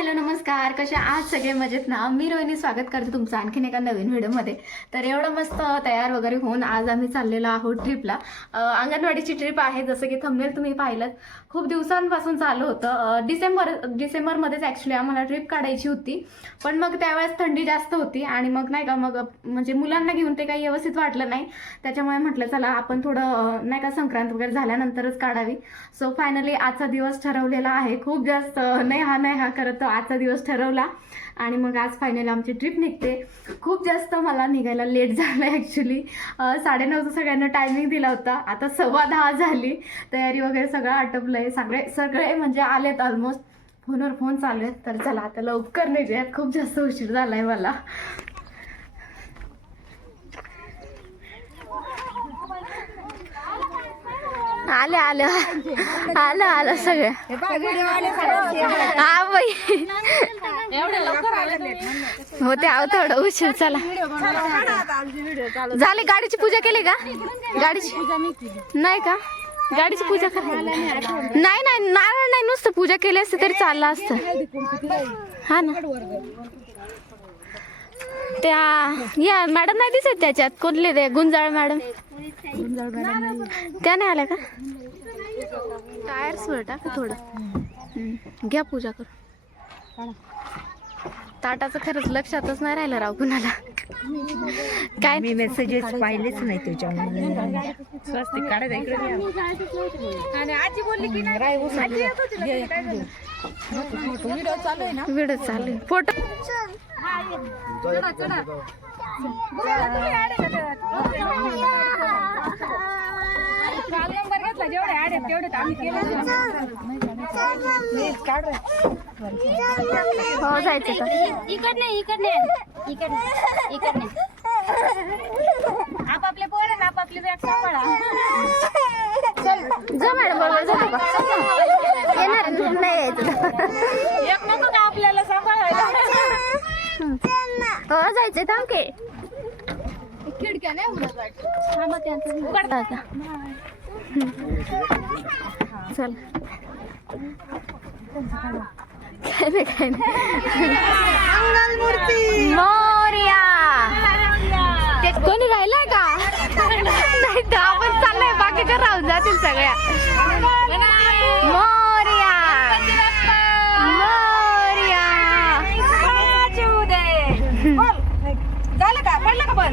Hello नमस्कार, कशा आज सगळे मजेत ना. मी रोहिणी स्वागत करते तुमचं आणखीन एका नवीन व्हिडिओमध्ये. तर एवढं मस्त तयार वगैरे होऊन आज आम्ही चाललेलो आहोत ट्रिपला. अंगणवाडीची ट्रिप आहे. जसं की थंबनेल तुम्ही पाहिलं, खूप दिवसांपासून चालू होतं. डिसेंबरमध्येच ॲक्च्युली आम्हाला ट्रिप काढायची होती, पण मग त्यावेळेस थंडी जास्त होती आणि मग नाही का, मग म्हणजे मुलांना घेऊन ते काही व्यवस्थित वाटलं नाही. त्याच्यामुळे म्हटलं चला आपण थोडं नाही का संक्रांत वगैरे झाल्यानंतरच काढावी. सो फायनली आजचा दिवस ठरवलेला आहे. खूप जास्त नाही हा करत तो आजचा दिवस ठरवला आणि मग आज फायनली आमची ट्रिप निघते. खूप जास्त मला निघायला लेट झालं ॲक्च्युली. 9:30 सगळ्यांना टायमिंग दिला होता. आता 10:15 झाली. तयारी वगैरे सगळं आटपलंय. सगळे म्हणजे आलेत ऑलमोस्ट. फोनवर फोन चालू आहेत. तर चला आता लवकर निघूयात. खूप जास्त उशीर झालाय मला. आलं सगळे. हा बाई होते आहो थोडं उशीर. चला झाली. गाडीची पूजा केली का? गाडीची नाही का? गाडीची पूजा नाही नारळ नाही, नुसतं पूजा केली असते तरी चाललं असतं. हा ना, त्या या मॅडम नाही दिसत त्याच्यात. कोणले ते गुंजाळ मॅडम त्या नाही आल्या का? टायर्स वर टाका थोडं. घ्या पूजा कर. ताटाचं खरंच लक्षातच नाही राहिलं राव कुणाला. काय मी मेसेजेस पाहिलेच नाही तुझ्यामध्ये. स्वस्तिक काढायचं इकडे. आणि आजी बोलली की नाही व्हिडिओ चालू आहे ना. व्हिडिओ चालू आहे. फोटो नंबर घेतला. जेवढे ऍड आहेत तेवढे आम्ही केले. हो जायचं का? इकडने आपापले पोरं ना आपापली बॅग सांभाळा. जा मॅडम बरोबर जातो का? येणार नाही यायचं. एक नको का आपल्याला सांभाळायला. हो जायचंय. थांब के खिडक्या नाही उघडत चल काय नाही. मोरया ते कोणी राहिलाय का? नाही तर आपण चाललोय. बाकी का राहून जातील सगळ्या. मोरया मोरया. झालं का? पडलं का? पण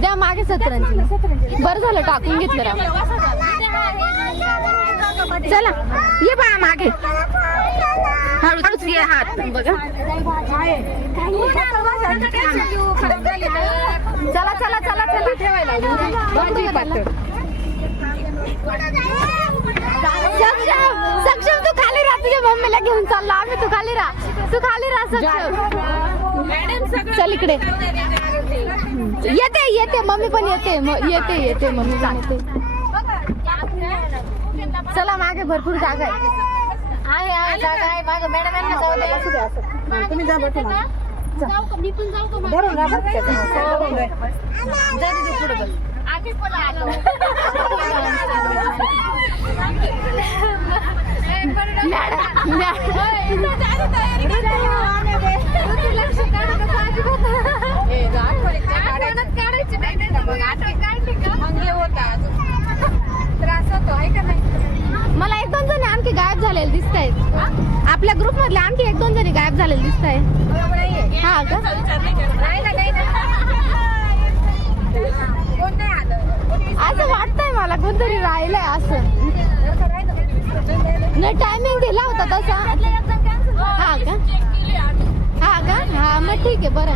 द्या मागे सतरंजी. बरं झालं टाकून घेतलं राव. चला ये बा मागे. हळूच ये हात बघा. चला चला चला चला ठेवायला. सक्षम तू खाली राहा. तुझ्या मम्मीला घेऊन चालला आम्ही. तू खाली राहा सक्षम. चल इकडे. येते मम्मी पण येते मम्मी सांगते. चला मागे भरपूर जागा आहे जागा आहे मागे. मॅडम तुम्ही जा बघा. मी पण जाऊ का? पुढे बस. मला 1-2 जणी आणखी गायब झालेले दिसत आहेत. आपल्या ग्रुप मधले आणखी 1-2 जणी गायब झालेले दिसत आहे. हा का? असं वाटतंय मला कोणतरी राहिलंय असं. नाही टायमिंग दिला होता तसा. हा का? हा मग ठीक आहे. बरं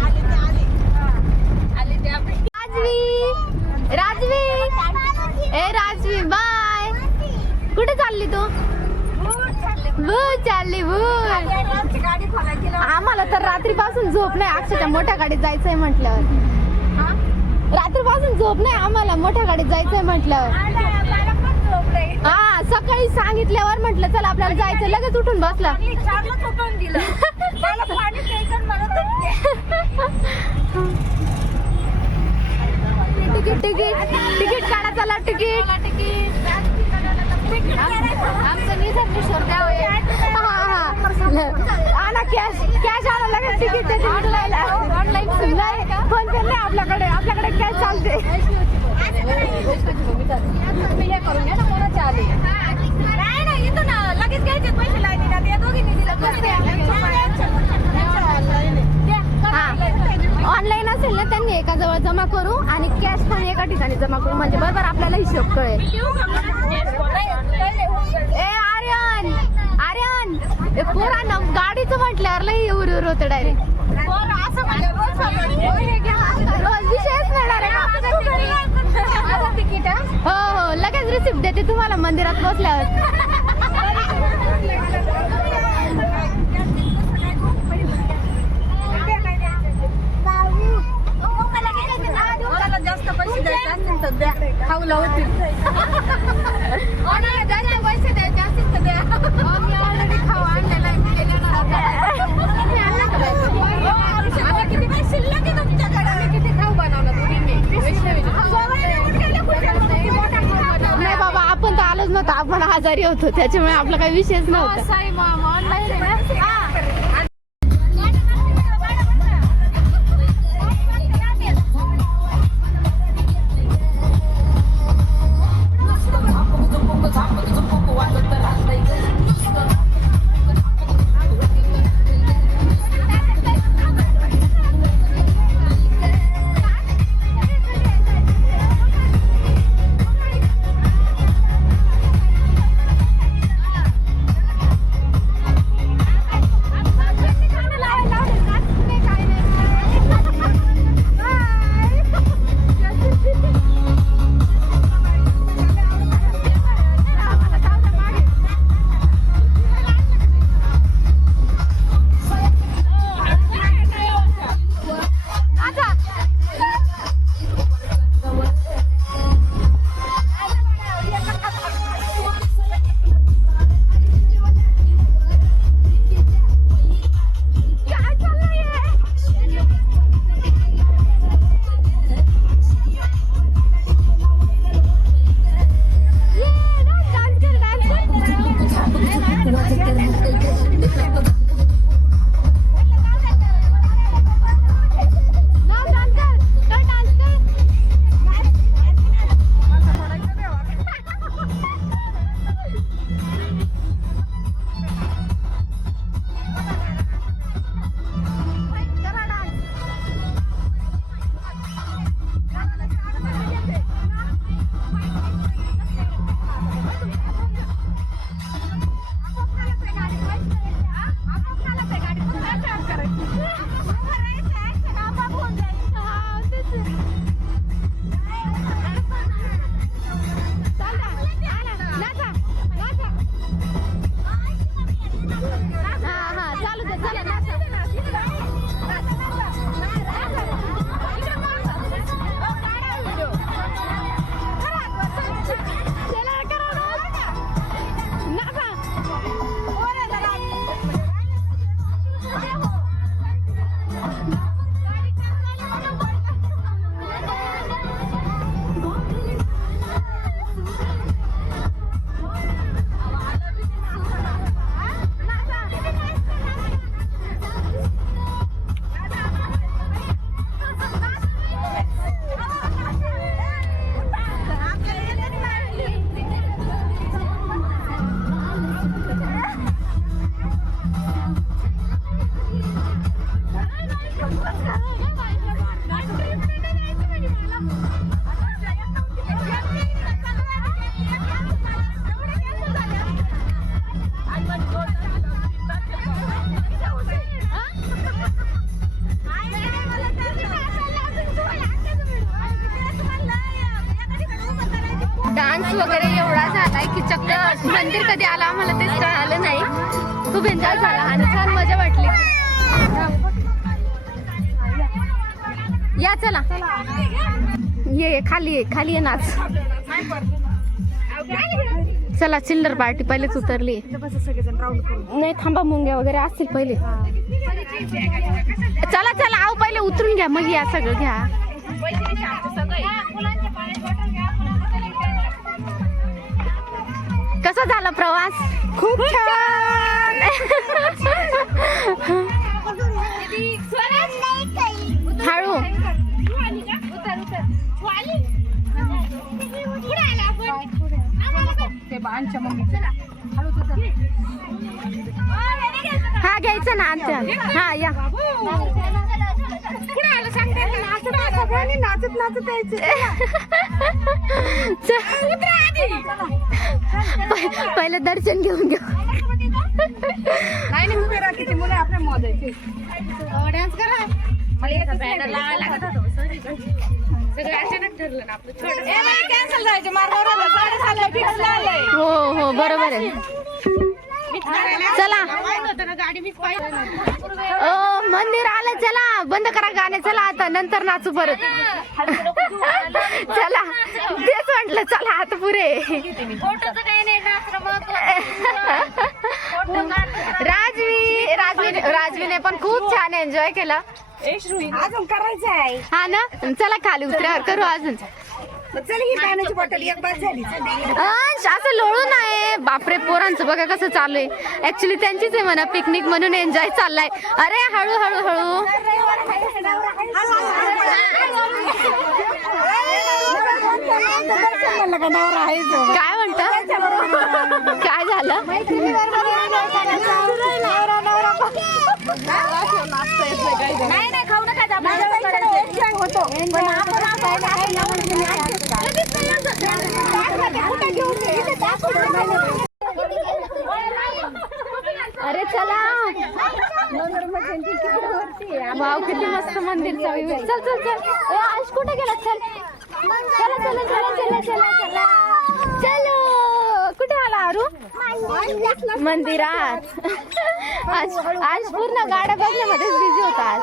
राजवी बाय. कुठे चालली तू? चालली आम्हाला तर रात्रीपासून झोप नाही. अक्षरशः मोठ्या गाडीत जायचंय म्हटल्यावर. रात्रीपासून झोप नाही आम्हाला. मोठ्या गाडीत जायचंय म्हटल्यावर. हा सकाळी सांगितल्यावर म्हटलं चला आपल्याला जायचं. लगेच उठून बसला. तिकीट तिकीट काढा, चला तिकीट. आमचं निधन किशोर द्यावं. आणा कॅश आणा लगेच तिकीट ऑनलाईन फोन पे नाही आपल्याकडे कॅश चालते. लगेच घ्यायचे पैसे लाईनीला दोघींनी ऑनलाईन असेल ना त्यांनी एका जवळ जमा करू आणि कॅश पण एका ठिकाणी जमा करू, म्हणजे बरोबर आपल्याला हिशोब कळेल. ए आर्यन पोरांना गाडीचं म्हटल्यावर लई उर होतं डायरेक्ट. रोज विषयच नाही तिकीट. हो लगेच रिसिप्ट देते तुम्हाला मंदिरात पोहोचल्यावर. जास्त पैसे द्यायचे असतील तर द्या, खाऊ लावतील. जास्त पैसे द्यायचे असतील तर द्या. मी ऑलरेडी खाऊ आणलेला आता किती काही शिल्लक आहे तुमच्याकडे? किती खाऊ बनवला तुम्ही? नाही बाबा, आपण तर आलोच नव्हतं, आपण आजारी होतो त्याच्यामुळे आपला काही विषयच नव्हता. ऑनलाईन डान्स वगैरे एवढा झालाय की चक्क मंदिर कधी आला आम्हाला तेच कळालं नाही. खूप एन्जॉय झाला आणि छान मजा वाटली. या चला ये खाली ये नाच. चला चिल्लर पार्टी पहिलेच उतरली. नाही थांबा, मुंग्या वगैरे असतील पहिले. चला चला आव पहिले उतरून घ्या मग या सगळं घ्या. झाला प्रवास? खूप छान. हळू. हा घ्यायचं ना आत्या. हा या. नाचत नाचत यायचं. पहिले दर्शन घेऊन घेऊ. नाही उभे राहा, किती मुलं आपल्या मोजायचे. डान्स करा. कॅन्सल जायचे हो हो बरोबर आहे. चला मंदिर आलं. चला बंद करा गाणे. चला आता नंतर नाचू परत. चला तेच म्हटलं. चला आता पुरे. राजवीने पण खूप छान एन्जॉय केलं. अजून करायचं आहे. हा ना. चला खाली उतरावर करू अजून. चल ही पाण्याची बॉटल एक बाद झाली. अंश असं लोळू नाही. बापरे पोरांचं बघा कसं चालू आहे. ऍक्च्युली त्यांचीच आहे म्हणा पिकनिक म्हणून एन्जॉय चाललाय. अरे हळू हळू हळू. काय म्हणता? काय झालं? नाही खाऊ नका. अरे चला. वाव किती मस्त मंदिरचा व्ह्यू. चल चल चल. आज कुठे गेला? चल चला चला चला चला चला चला. चलो कुठे आला आरू? मंदिरात. आज पूर्ण गाड्या बघण्यामध्येच बिझी होता आज.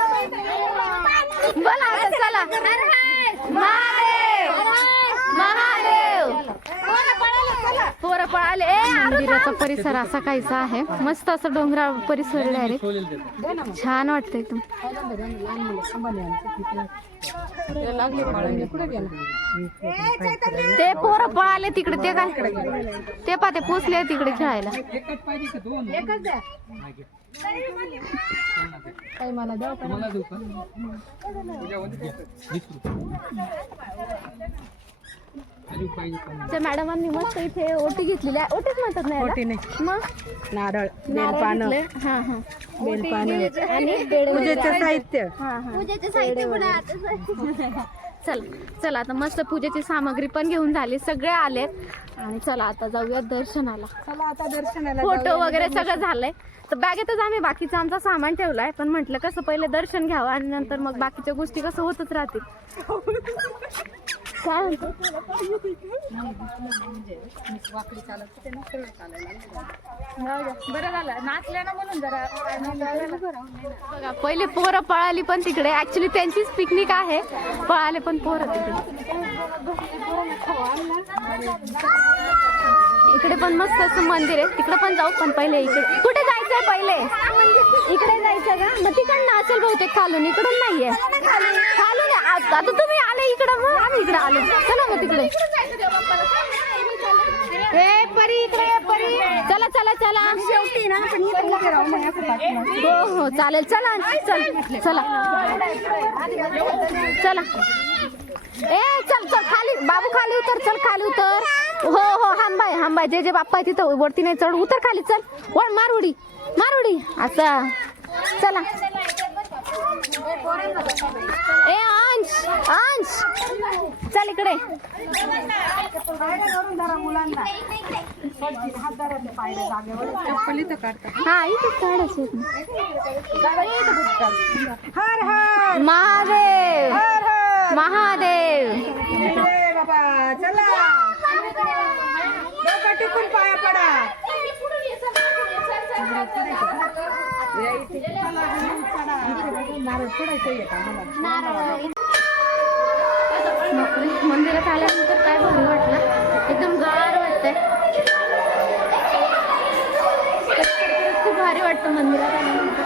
बोला आता चला. महादेव महादेव. पोरं पळाले. मंदिराचा परिसर असा काहीसा आहे. मस्त असं डोंगराळ परिसर डायरेक्ट. छान वाटतं एकदम. ते पोरं पळाले तिकडे. ते काय ते पा ते पोचले तिकडे खेळायला. त्या मॅडमांनी मस्त इथे ओटी घेतलेली आहे. ओटीच म्हणतात नाही ओटी नाही. मग नारळ, बेलपानं, हा हा बेलपानं आणि पूजेचं साहित्य. पूजेचे साहित्य. चला चला आता मस्त पूजेची सामग्री पण घेऊन झाली. सगळे आलेत आणि चला आता जाऊया दर्शनाला. चला आता दर्शनाला. फोटो वगैरे सगळं झालंय. तर बॅगेतच आम्ही बाकीचं आमचा सामान ठेवलाय. पण म्हटलं कसं पहिले दर्शन घ्यावं आणि नंतर मग बाकीच्या गोष्टी कसं होतच राहतील. काय म्हणतो? बरं झालं नाचल्या ना म्हणून जरा बघा पहिले पोरं पळाली पण तिकडे. ऍक्च्युली त्यांचीच पिकनिक आहे. पळाले पण पोरं तिकडे. इकडे पण मस्त असं मंदिर आहे. तिकडे पण जाऊ. पण पहिले इकडे कुठे जायचंय? पहिले इकडे जायचं का? मग तिकडनं असेल बहुतेक खालून. इकडून नाहीये खालून. आता तुम्ही आले इकडं मग आम्ही इकडे आलो. चला मग तिकडे. ए परी इकडे ये परी. चला चला चला. शेवटी ना पण इथे उभे राहू मग असं पाठीमागे. हो हो चालेल. चला चल चला चला. ए चल चल खाली. बाबू खाली उतर. चल खाली उतर. हो हो हांबाय हांबाय. जे बाप्पा आहे तिथं वरती नाही चढ. उतर खाली. चल वळ. मार उडी मार उडी. असा चला. ए अंश अंश चल इकडे. हा इथेच काढायचं. हर हर महादेव हर हर महादेव. जय बाबा. चला डोकं टिकून पाया पडा. मंदिरात आल्यानंतर काय भारी वाटलं. एकदम गार वाटतंय. खूप भारी वाटतं मंदिरात आल्यानंतर.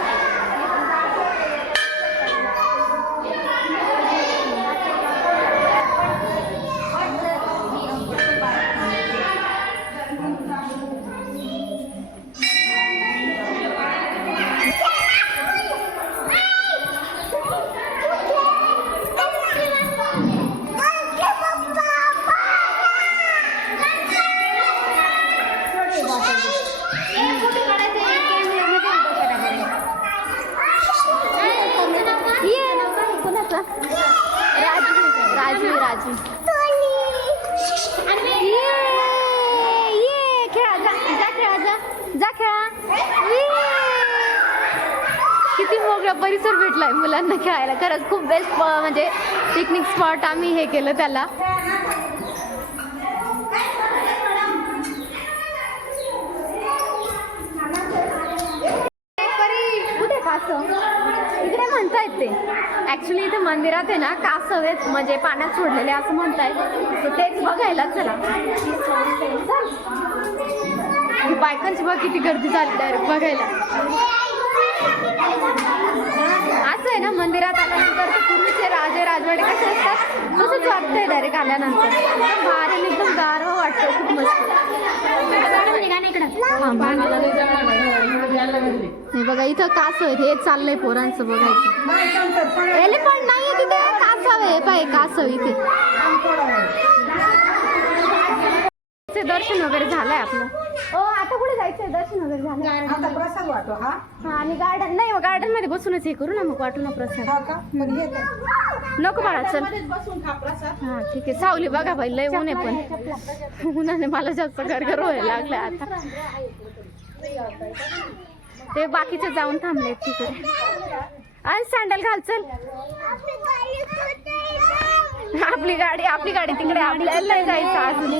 ये खेळा, जा खेळा, जा खेळा. किती मोकळा परिसर भेटलाय मुलांना खेळायला. खरंच खूप बेस्ट म्हणजे पिकनिक स्पॉट आम्ही हे केलं त्याला. कुठे कासव इकडे म्हणतायत ते. ऍक्च्युली इथे मंदिरात आहे ना कासव आहेत म्हणजे पाण्यात सोडलेले असं म्हणतायत. तर तेच बघायला चला. बायकांची बघ किती गर्दी झाली डायरेक्ट बघायला. असं आहे ना मंदिरात आल्यानंतर पूर्वीचे राजे राजवाडे कसे असतात तसंच वाटतंय डायरेक्ट आल्यानंतर. भारी एकदम गारवा वाटतं खूप मस्त. हे बघा इथं कासव आहे. हे चाललंय पोरांचं बघायचं. एलिफंट नाहीये तिथे, कासव आहे. पाय कासव इथे. दर्शन वगैरे झालंय आपलं. ओ आता कुठे जायचंय? दर्शन वगैरे झालं. प्रसाद वाटो हा. आणि गार्डन नाही, गार्डन मध्ये बसूनच हे करू ना मग. वाटू ना प्रसाद. नको बाळा चल. हा ठीक आहे. सावली बघा बाई लय ऊन आहे पण उन्हाने मला जास्त गरगर व्हायला लागलाय आता. ते बाकीचे जाऊन थांबले तिकडे. आणि सँडल घाल चल. आपली गाडी तिकडे. आपल्याला नाही जायचं अजून.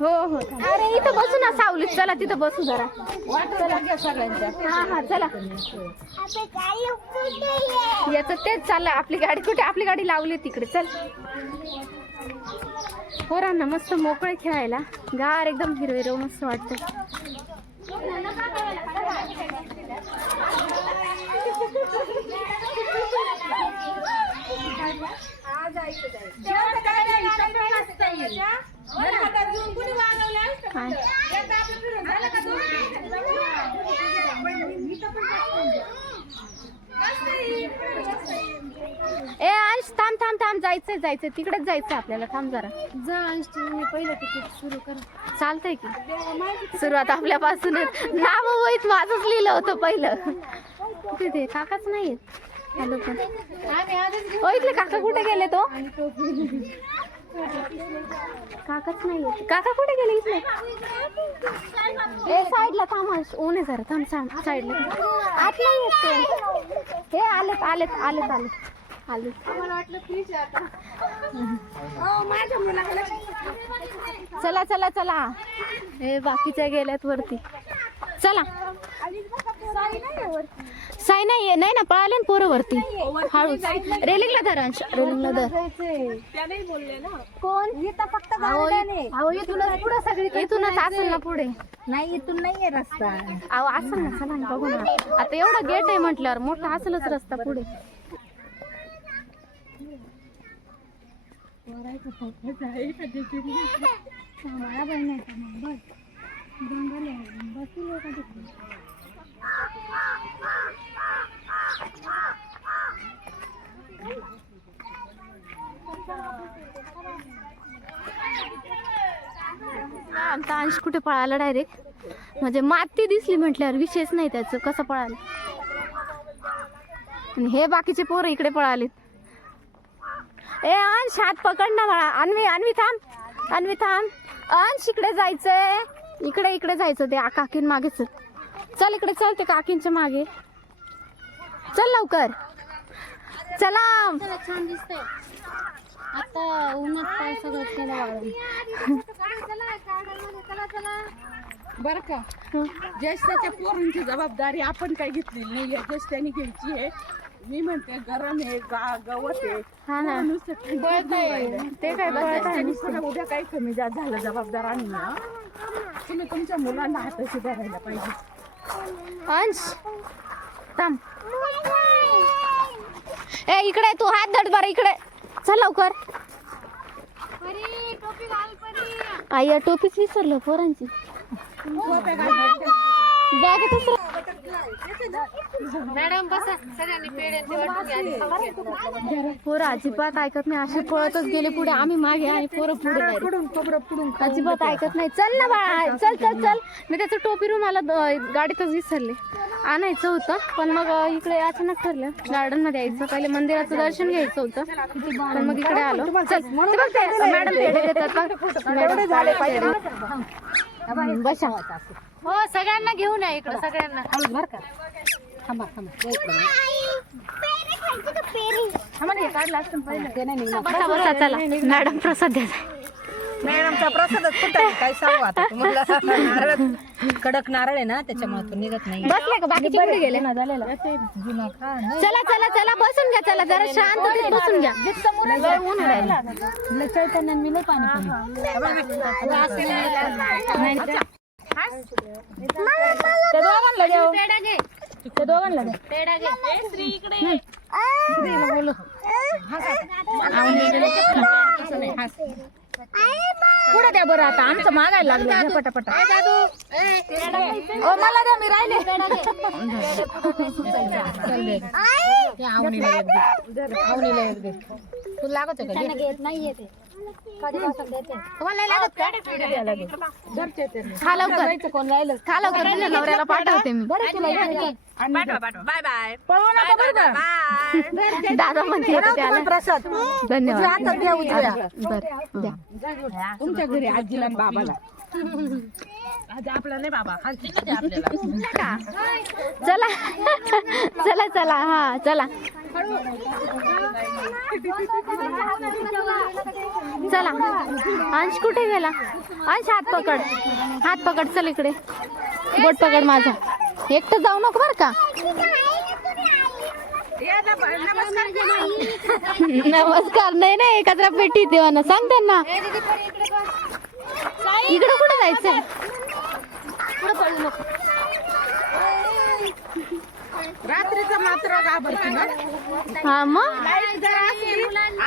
हो हो अरे इथं बसू ना सावलीत. चला तिथं बसू जरा. हा चला. याच तेच चाललंय. आपली गाडी कुठे? आपली गाडी लावली तिकडे. चल पोरांना मस्त मोकळे खेळायला. गार एकदम हिरवे मस्त वाटतं. ए अंश थांब थांब थांब. जायचंय तिकडेच जायचंय आपल्याला. थांब जरा. जा अंश मी पहिलं तिकीट सुरू कर. चालतंय की सुरुवात आपल्यापासूनच. नाव वहीत माझंच लिहिलं होतं पहिलं. तिथे काकाच नाहीये. हॅलो पण इथले काका कुठे गेले? तो काकाच नाहीये. काका कुठे गेले इथले? ए साईडला थांब. ऊन आहे जरा. थांब साईडला. आत नाही येत ते. हे आलेत. चला. हे बाकीच्या गेल्यात वरती. चला. साई नाही ना. पळाले ना पोरं वरती. हळूच. रेलिंगला धर अंश. रेलिंगला धर. कोण? इथूनच पुढे सगळी. इथूनच असेल ना पुढे. नाही इथून नाहीये रस्ता. अहो असेल ना. चला ना बघू ना. आता एवढा गेट आहे म्हटल्यावर मोठा असेलच रस्ता पुढे. आमचा अंश कुठे पळाला डायरेक्ट. म्हणजे माती दिसली म्हटल्यावर विशेष नाही त्याचं. कसं पळालं. आणि हे बाकीचे पोरं इकडे पळालेत. ए अंश हात पकड ना बाळा. अन्वी थांब. अंश इकडे जायचंय. इकडे जायचं. ते काकीन मागे चल. इकडे चल. ते काकींच्या मागे चल लवकर. चला. छान दिसतंय. आता उन्हात काय सगळं केलं वाळून. बर का ज्येष्ठाच्या पोरांची जबाबदारी आपण काय घेतलेली नाही. ज्येष्ठाने घ्यायची आहे. मी म्हणते गरम आहे गवत आहे. हा ना ते काय उद्या काही कमी जास्त झालं जबाबदार आणि तुम्ही तुमच्या मुलांना हाताशी धरायला पाहिजे. अंश थांब. ए इकडे तू हात धड बरं. इकडे चल लवकर. आई टोपीच विसरलं पोरांची. बॅगेतच. मॅडम बसा. सगळ्यांनी पेढ्यांची वाटून. पोरं अजिबात ऐकत नाही. असे पळतच गेले पुढे. आम्ही मागे आणि पोरं पुढे अजिबात ऐकत नाही. चल ना बाळा. चल. मी त्याचं टोपी मला गाडीतच विसरले. आणायचं होतं, पण मग इकडे अचानक ठरलं गार्डन मध्ये यायचं. पहिले मंदिराचं दर्शन घ्यायचं होतं, पण मग इकडे आलो. चल ते बघ ते मॅडम पेढे देतात बघ. बसा. हो सगळ्यांना घेऊन या इकडं, सगळ्यांना. बसा बसा चला. मॅडम प्रसाद द्या. मॅडमचा प्रसादच कुठं काय सांगू आता तुम्हाला. नारळ कडक नारळ आहे ना, त्याच्यामुळे तो निघत नाही. बसले का बाकीचे कुठे गेले? चला चला चला बसून घ्या. चला जरा शांततेत बसून घ्या. ऊन राहिलं. चैतन्य मी लय पाणी पेढा घे. पेढा घे. पुढे द्या बरं. आता आमचं मागायला लागलं पटापटा. मला द्या, मी राहिले. तू लागत का? घेत नाहीये ते कधीपासून देते. तुम्हाला नाही लागत का? खा लवकर. कोण राहिलं? खा लवकर. तुझ्या नवऱ्याला पाठवते मी. Bye bye. दादा म्हणते त्याला प्रसाद धन्यवाद. बरं द्या. तुमच्या घरी आजीला आणि बाबाला. आज आपला नाही बाबा, खालची कधी आपल्याला. चला चला चला. हा चला चला. अंश कुठे गेला? अंश हात पकड, हात पकड. चल इकडे, बोट पकड माझा. एकटं जाऊ नको बर का. नमस्कार. नाही नाही, कचरा पेटी देवा ना, सांग त्यांना. इकडे कुठे जायचंय? रात्रीचं मात्र घाबरते ना. हा मग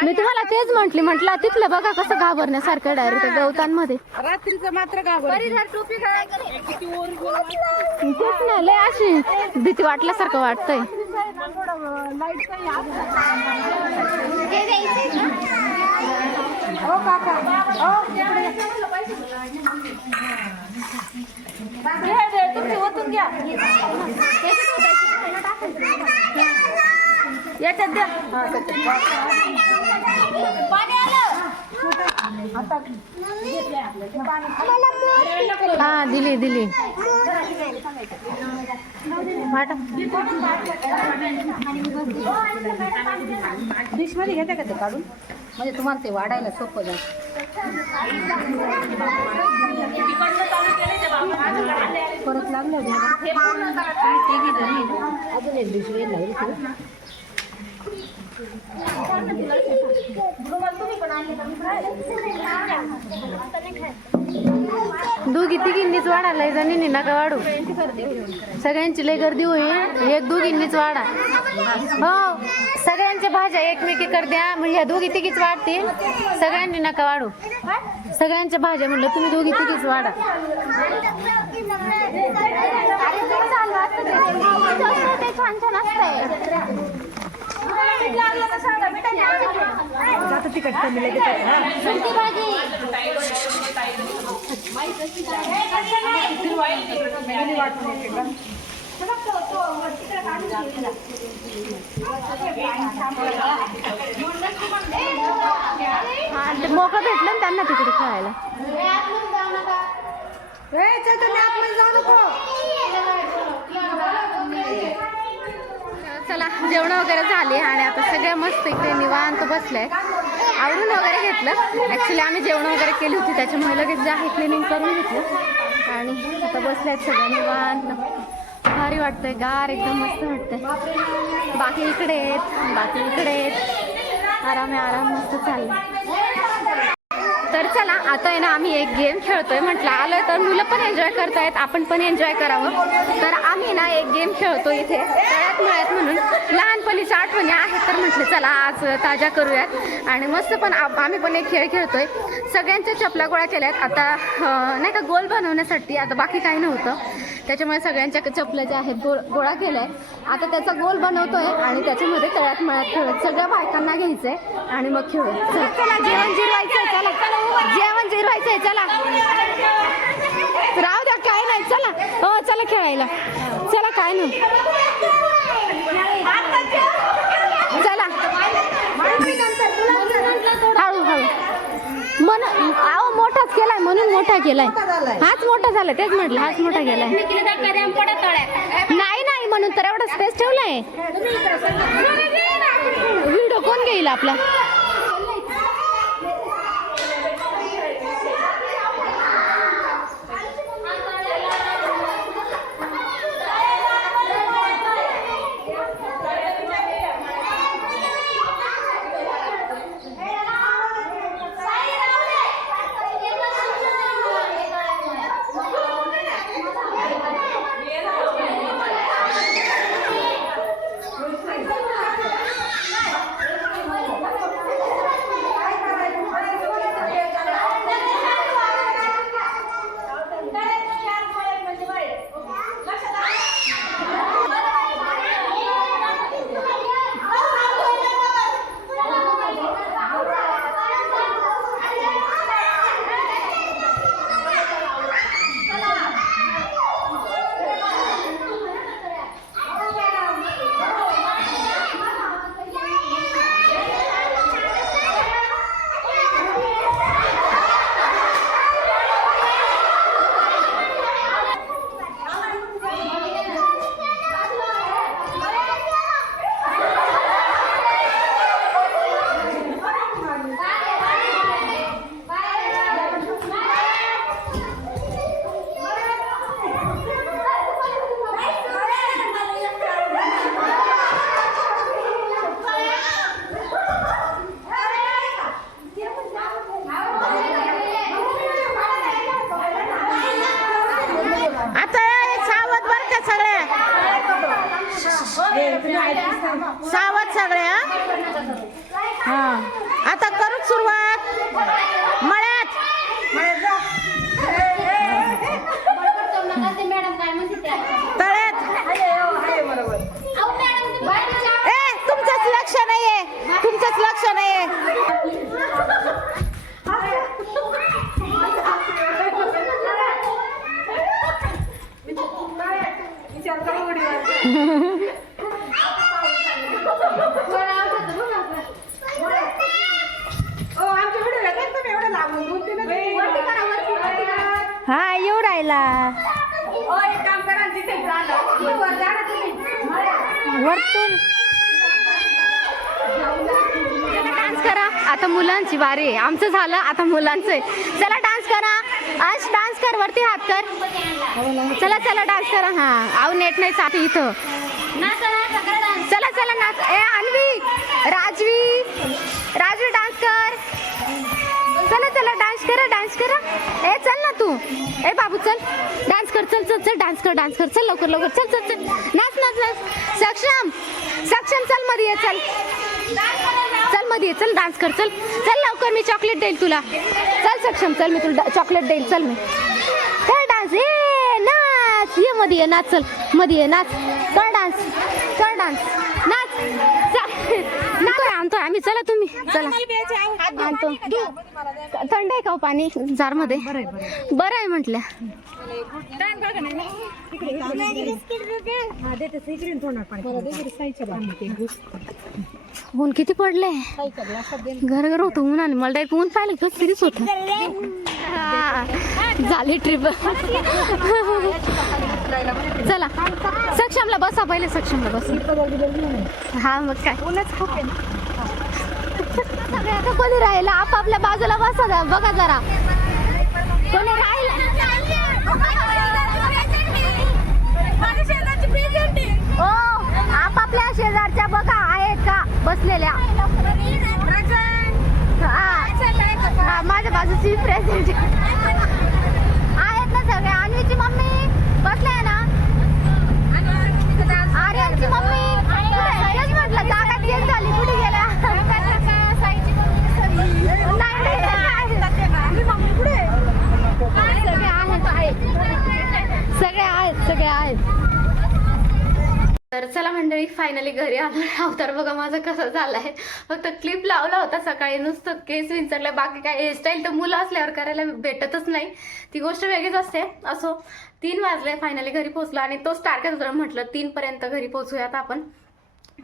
मी तुम्हाला तेच म्हटलं तिथलं बघा कसं घाबरण्यासारखं डायरेक्ट गवतांमध्ये. रात्रीचं मात्र घाबरते. तेच ना, लय अशी भीती वाटल्यासारखं वाटतंय. हा दिली दिली. डिश मध्ये घेते का ते काढून, म्हणजे तुम्हाला ते वाढायला सोपं जाईल. परत लागलं अजून एक डिश वेळ लागेल. दोघी तिघींनीच वाढायला जणींनी नका वाढू. सगळ्यांची लय गर्दी होईल. एक दोघींनीच वाढा. हो सगळ्यांच्या भाज्या एकमेकी कर द्या, म्हणजे ह्या दोघी तिघीच वाढतील. सगळ्यांनी नका वाढू. सगळ्यांच्या भाज्या म्हणलं तुम्ही दोघी तिघीच वाढा. छान छान असतंय. तिकट कमी सुकी भाजी. हा ते मोकळं भेटलं ना त्यांना तिकडे खेळायला. चला जेवण वगैरे झाले आणि आता सगळ्या मस्त इकडे निवांत बसले. आवरून वगैरे घेतलं. ॲक्च्युली आम्ही जेवण वगैरे केली होती, त्याच्यामुळे लगेच जे आहे क्लिनिंग करून घेतलं आणि आता बसले आहेत सगळ्या निवांत. भारी वाटतंय, गार एकदम मस्त वाटतंय. बाकी इकडे आहेत, आराम मस्त चाललं. तर चला आता आहे ना आम्ही एक गेम खेळतोय. म्हटलं आलोय तर मुलं पण एन्जॉय करतायत, आपण पण एन्जॉय करावं. तर आम्ही ना एक गेम खेळतो इथे तळ्यात मळ्यात म्हणून. लहानपणीच्या आठवणी आहेत तर म्हटलं चला आज ताज्या करूयात. आणि मस्त पण आम्ही पण एक खेळ खेळतोय. सगळ्यांच्या चपला गोळा केल्यात आता नाही का गोल बनवण्यासाठी. आता बाकी काही नव्हतं त्याच्यामुळे सगळ्यांच्या चपल्या ज्या आहेत गोळा केलाय. आता त्याचा गोल बनवतोय आणि त्याच्यामध्ये तळ्यात मळ्यात खेळत सगळ्या बायकांना घ्यायचंय आणि मग खेळू. चला जेवण जिरवायचंय. चला जेवण जिरवायचंय. चला राहू द्या काय नाही चला हो चला खेळायला चला काय नाही चला हळू हळू मन अहो मोठाच केलाय म्हणून मोठा केलाय हाच मोठा झालाय तेच म्हटलं हाच मोठा केलाय नाही नाही म्हणून तर एवढा स्पेस ठेवलाय व्हिडिओ कोण घेईल आपला सावध सगळ्या हा आता करू सुरुवात मळ्यात तळ्यात ए तुमचंच लक्ष नाहीये तुमचंच लक्ष नाहीये हा येऊ राहिला वरतून डान्स करा आता मुलांची बारी आहे आमचं झालं आता मुलांचं आहे चला डान्स करा आज डान्स कर वरती हात कर चला चला डान्स करा हा आव नेट नाही साठी इथं चला चला नाच ए अन्वी राजवी राजवी डान्स कर चला चला डान्स करा ए चल ना तू ए बाबू चल डान्स कर चल चल चल डान्स कर चल लवकर लवकर चल चल चल नाच नाच नाच सक्षम सक्षम चल मध्ये ये चल मध्ये ये चल डान्स कर चल चल लवकर मी चॉकलेट देईल तुला चल सक्षम चल मी तुला चॉकलेट देईल चल मी कर डान्स ए नाच ये मध्ये ये नाच चल मध्ये ये नाच कर डान्स नाच आणतो आम्ही चला तुम्ही चला आणतो थंड आहे का पाणी जार मध्ये बरं आहे म्हटलं ऊन किती पडले घर घर होतं ऊन आणि मला एक ऊन पाहिलं की सिरीज होत झाली ट्रिप चला सक्षमला बसा पहिले सक्षमला बसा हा मग काय ऊनच खूप आता कोणी राहिला आपापल्या बाजूला बसा बघा जरा कोणी राहिला ओ आपापल्या शेजारच्या बघा आहेत का बसलेल्या हा माझ्या बाजूची प्रेझेंट आहेत ना सगळे अन्वीची मम्मी बसले ना आर्यनची मम्मी म्हटलं जागा चेंज झाली कुठे गेल्या सगळे आहेत तर चला मंडळी, फायनली घरी आलो. अवतार बघा माझा कसा झालाय. फक्त क्लिप लावला होता सकाळी, नुसतं केस विंचरले, बाकी काय हेअरस्टाईल तर मुलं असल्यावर करायला भेटतच नाही, ती गोष्ट वेगळीच असते. असो, 3 वाजले, फायनली घरी पोहोचलो आणि तोच टार्गेट होतं, म्हटलं 3 पर्यंत घरी पोहोचूयात आपण.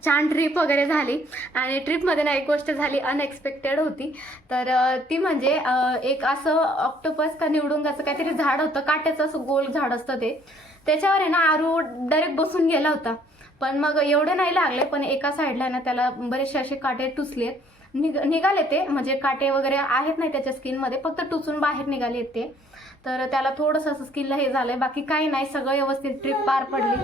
छान ट्रिप वगैरे झाली आणि ट्रिपमध्ये ना एक गोष्ट झाली, अनएक्सपेक्टेड होती. तर ती म्हणजे एक असं ऑक्टोपस का निवडुंगाचं काहीतरी झाड होतं, काट्याचं असं गोल झाड असतं ते, त्याच्यावर आहे ना आरू डायरेक्ट बसून गेला होता. पण मग एवढे नाही लागले, पण एका साईडला ना त्याला बरेचसे असे काटे टुचले, निघाले ते, म्हणजे काटे वगैरे आहेत नाही त्याच्या स्किनमध्ये, फक्त टुचून बाहेर निघाले ते. तर त्याला थोडंसं असं स्किनला हे झालंय, बाकी काही नाही, सगळं व्यवस्थित ट्रिप पार पडली.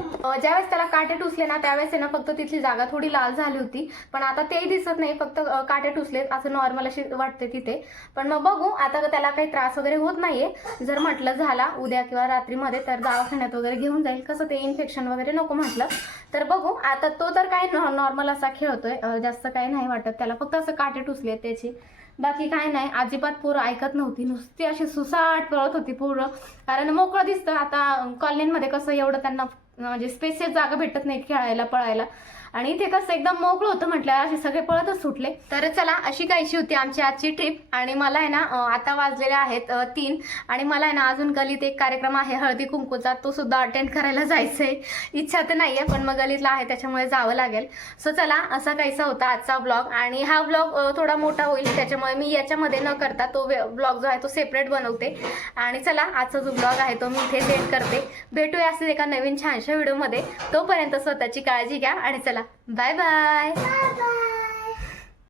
ज्यावेळेस त्याला काटे टुचले ना त्यावेळेस ना फक्त तिथली जागा थोडी लाल झाली होती, पण आता तेही दिसत नाही, फक्त काटे टुचले असं नॉर्मल अशी वाटते तिथे. पण मग बघू, आता त्याला काही त्रास वगैरे होत नाहीये. जर म्हटलं झाला उद्या किंवा रात्रीमध्ये तर दवाखान्यात वगैरे घेऊन जाईल, कसं ते इन्फेक्शन वगैरे नको म्हटलं तर. बघू आता, तो तर काय नॉर्मल असा खेळतोय, जास्त काही नाही वाटत त्याला, फक्त असं काटे टुचले त्याची, बाकी काय नाही. अजिबात पोरं ऐकत नव्हती, नुसती अशी सुसाट पळत होती पोरं, कारण मोकळं दिसतं. आता कॉलनीमध्ये कसं एवढं त्यांना म्हणजे स्पेसिस जागा भेटत नाही खेळायला पळायला, आणि इथे कसं एकदम मोकळं होतं म्हटलं, असे सगळे पळतच सुटले. तर चला, अशी काहीशी होती आमची आजची ट्रिप. आणि मला आहे ना आता वाजलेले आहेत 3, आणि मला आहे ना अजून गलीत एक कार्यक्रम आहे हळदी कुंकूचा, तो सुद्धा अटेंड करायला जायचंय. इच्छा तर नाही आहे, पण मग गलीतला आहे त्याच्यामुळे जावं लागेल. सो चला, असा काहीसा होता आजचा ब्लॉग, आणि हा ब्लॉग थोडा मोठा होईल, त्याच्यामुळे मी याच्यामध्ये न करता तो ब्लॉग जो आहे तो सेपरेट बनवते. आणि चला, आजचा जो ब्लॉग आहे तो मी इथे सेंड करते. भेटूया असेच एका नवीन छानशा व्हिडिओमध्ये. तोपर्यंत स्वतःची काळजी घ्या आणि चला, बाय बाय.